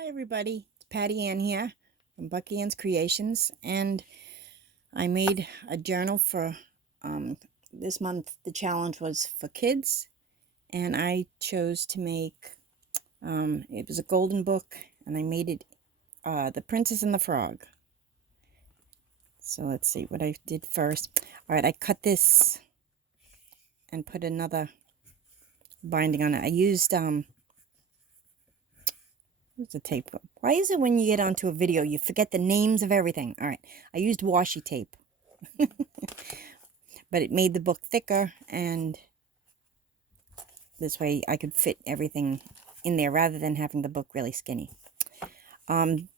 Hi everybody, it's Patty Ann here from Bucky Ann's Creations, and I made a journal for this month. The challenge was for kids, and I chose to make it was a golden book, and I made it The Princess and the Frog. So let's see what I did first. All right, I cut this and put another binding on it. I used what's the tape? Why is it when you get onto a video you forget the names of everything? All right, I used washi tape. But it made the book thicker, and this way I could fit everything in there rather than having the book really skinny. The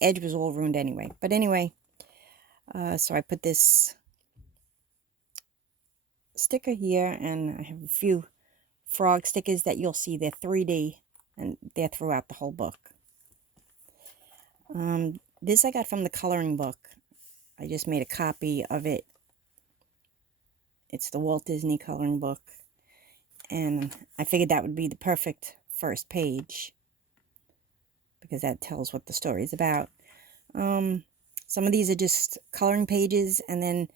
edge was all ruined anyway. But anyway, so I put this sticker here, and I have a few frog stickers that you'll see. They're 3D, and they're throughout the whole book. This I got from the coloring book. I just made a copy of it. It's the Walt Disney coloring book, and I figured that would be the perfect first page, because that tells what the story is about. Some of these are just coloring pages, and then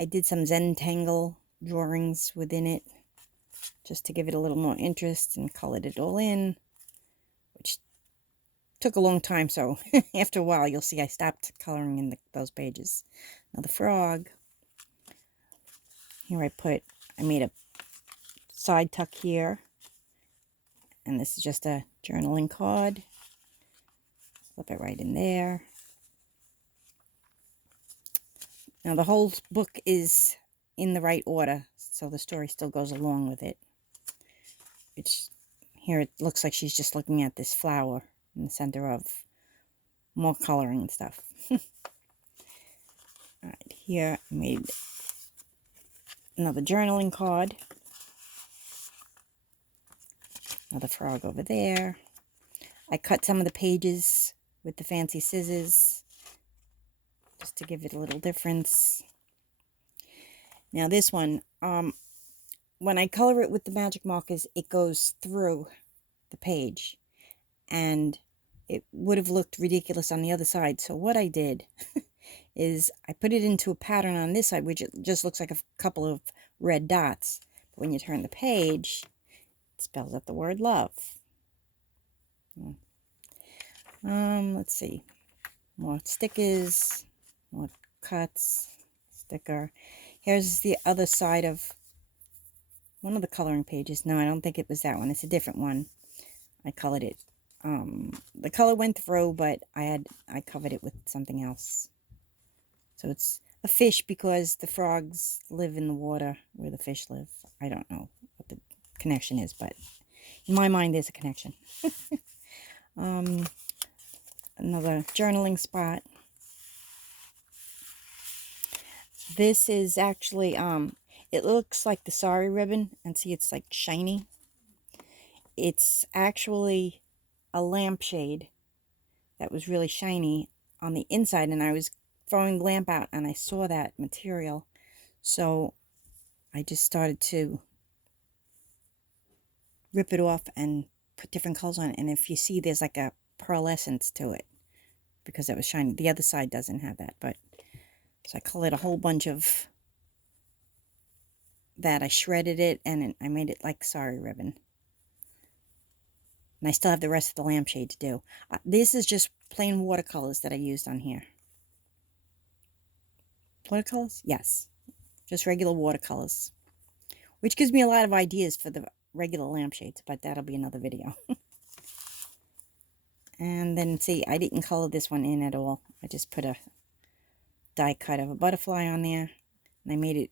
I did some Zentangle drawings within it just to give it a little more interest, and colored it all in, which took a long time, so after a while you'll see I stopped coloring in those pages. Now the frog, here I made a side tuck here, and this is just a journaling card. Slip it right in there. Now the whole book is in the right order, so the story still goes along with it. Which, here it looks like she's just looking at this flower in the center of more coloring and stuff. Alright, here I made another journaling card. Another frog over there. I cut some of the pages with the fancy scissors just to give it a little difference. Now this one, when I color it with the magic markers, it goes through the page, and it would have looked ridiculous on the other side. So what I did is I put it into a pattern on this side, which it just looks like a couple of red dots. But when you turn the page, it spells out the word love. Let's see. More stickers, more cuts, sticker. Here's the other side of one of the coloring pages. No, I don't think it was that one. It's a different one. I colored it. The color went through, but I covered it with something else. So it's a fish, because the frogs live in the water where the fish live. I don't know what the connection is, but in my mind there's a connection. Another journaling spot. This is actually, it looks like the sari ribbon, and see it's like shiny. It's actually a lampshade that was really shiny on the inside, and I was throwing the lamp out and I saw that material, so I just started to rip it off and put different colors on it. And if you see, there's like a pearlescence to it because it was shiny. The other side doesn't have that, but so I colored a whole bunch of that. I shredded it, and I made it like sari ribbon. And I still have the rest of the lampshade to do. This is just plain watercolors that I used on here. Watercolors? Yes. Just regular watercolors. Which gives me a lot of ideas for the regular lampshades, but that'll be another video. And then, see, I didn't color this one in at all. I just put a die cut of a butterfly on there. And I made it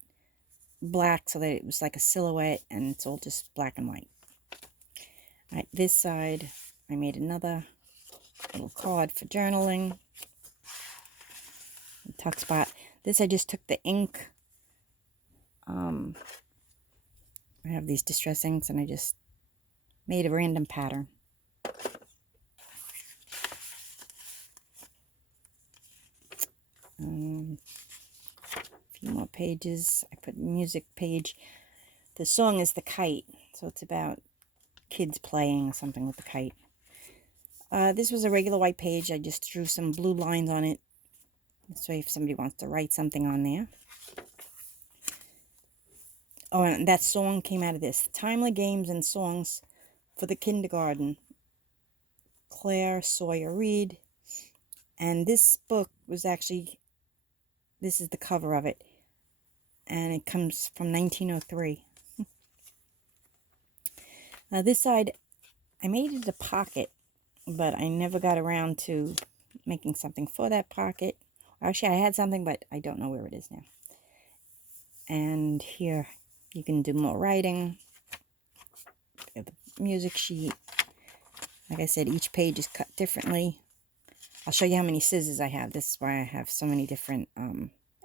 black so that it was like a silhouette, and it's all just black and white. Alright, this side, I made another little card for journaling. Tuck spot. This, I just took the ink. I have these distress inks, and I just made a random pattern. A few more pages. I put music page. The song is The Kite, so it's about kids playing or something with the kite. This was a regular white page. I just drew some blue lines on it. So if somebody wants to write something on there. Oh, and that song came out of this. Timely Games and Songs for the Kindergarten. Claire Sawyer Reed. And this book was actually, this is the cover of it. And it comes from 1903. This side, I made it a pocket, but I never got around to making something for that pocket. Actually, I had something, but I don't know where it is now. And here, you can do more writing. The music sheet. Like I said, each page is cut differently. I'll show you how many scissors I have. This is why I have so many different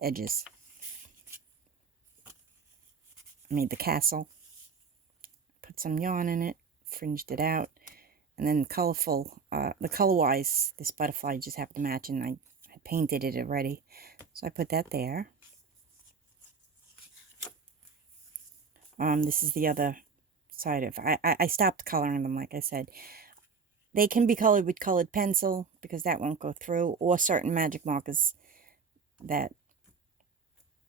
edges. I made the castle. Put some yarn in it. Fringed it out. And then colorful, the color-wise, this butterfly just happened to match, and I painted it already. So I put that there. This is the other side of, I stopped coloring them, like I said. They can be colored with colored pencil, because that won't go through, or certain magic markers that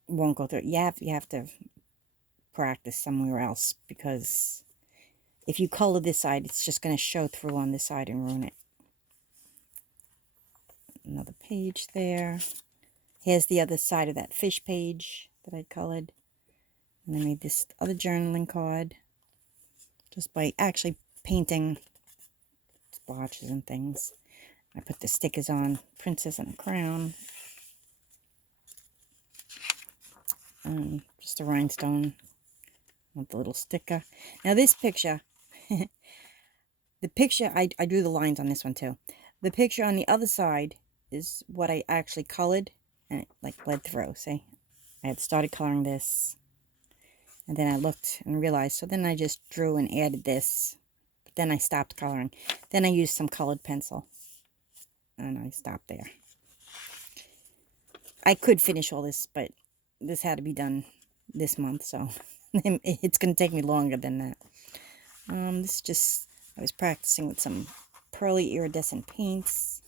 won't go through. You have to practice somewhere else, because if you color this side, it's just going to show through on this side and ruin it. Another page there. Here's the other side of that fish page that I colored. And I made this other journaling card just by actually painting splotches and things. I put the stickers on, Princess and the Crown. Just a rhinestone with the little sticker. Now this picture, the picture, I drew the lines on this one too. The picture on the other side is what I actually colored, and it like bled through. See, I had started coloring this, and then I looked and realized, so then I just drew and added this, but then I stopped coloring. Then I used some colored pencil, and I stopped there. I could finish all this, but this had to be done this month, so it's going to take me longer than that. This is just, I was practicing with some pearly iridescent paints.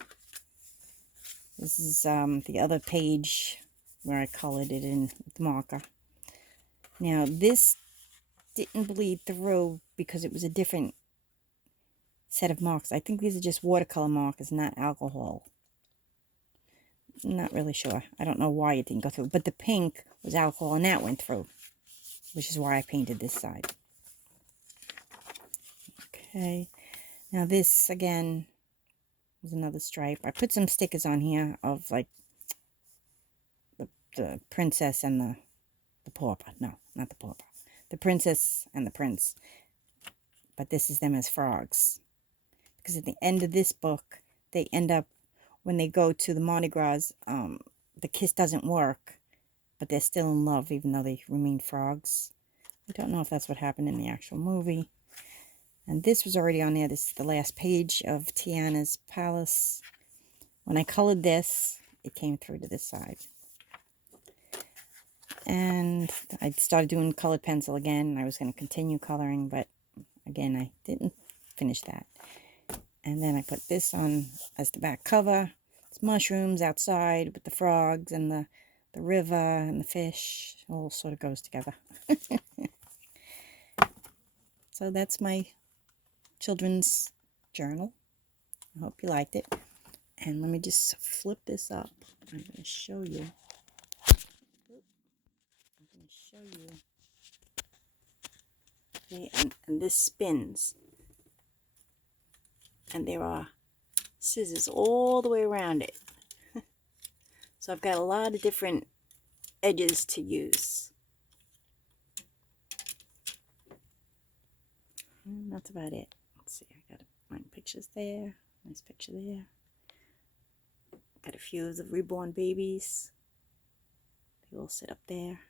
This is the other page where I colored it in with marker. Now, this didn't bleed through because it was a different set of markers. I think these are just watercolor markers, not alcohol. Not really sure. I don't know why it didn't go through. But the pink was alcohol, and that went through, which is why I painted this side. Okay. Now this, again, is another stripe. I put some stickers on here of, like, the princess and the pauper. No, not the pauper. The princess and the prince. But this is them as frogs. Because at the end of this book, they end up, when they go to the Mardi Gras, the kiss doesn't work, but they're still in love even though they remain frogs. I don't know if that's what happened in the actual movie. And this was already on there. This is the last page of Tianna's palace. When I colored this, it came through to this side. And I started doing colored pencil again. I was going to continue coloring, but again, I didn't finish that. And then I put this on as the back cover. It's mushrooms outside with the frogs and the river and the fish. It all sort of goes together. So that's my children's journal. I hope you liked it. And let me just flip this up. I'm going to show you. Okay, and this spins. And there are scissors all the way around it. So I've got a lot of different edges to use. And that's about it. Let's see, I got my pictures there. Nice picture there. Got a few of the reborn babies. They all sit up there.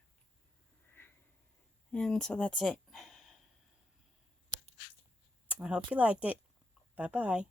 And so that's it. I hope you liked it. Bye-bye.